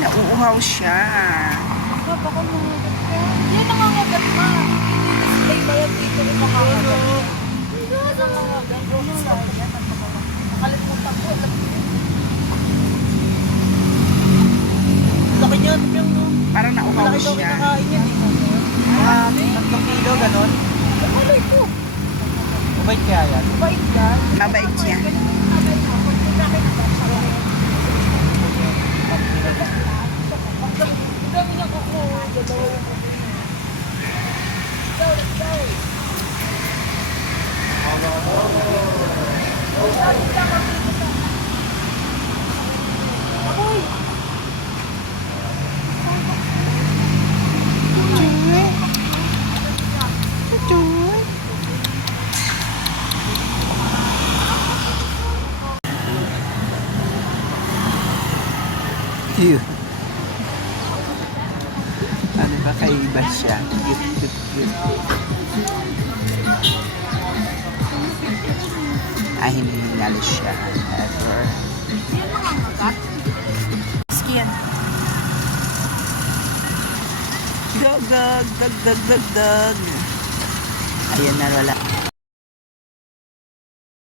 Nauuhaw siya. Baka nangangagat ka. Hindi nangangagat ma. Display ba yan dito rin nangangagat? Hindi nangangagat. Nakalimutan ko. Laki niya. Parang nauuhaw Malaki daw siya. kinakain yan eh. 3 kilo, ganon. Malay ko. Mabait kaya yan. Mabait ka. Mabait siya. Ang dami niya kuko. Dalawa yung kuko niya. Let's go. Aboy! Cute. Ano ba kaiba siya? Cute. Hindi hinalo siya. Ever. Yan mga magat. Skin. Dog. Ayan na, wala.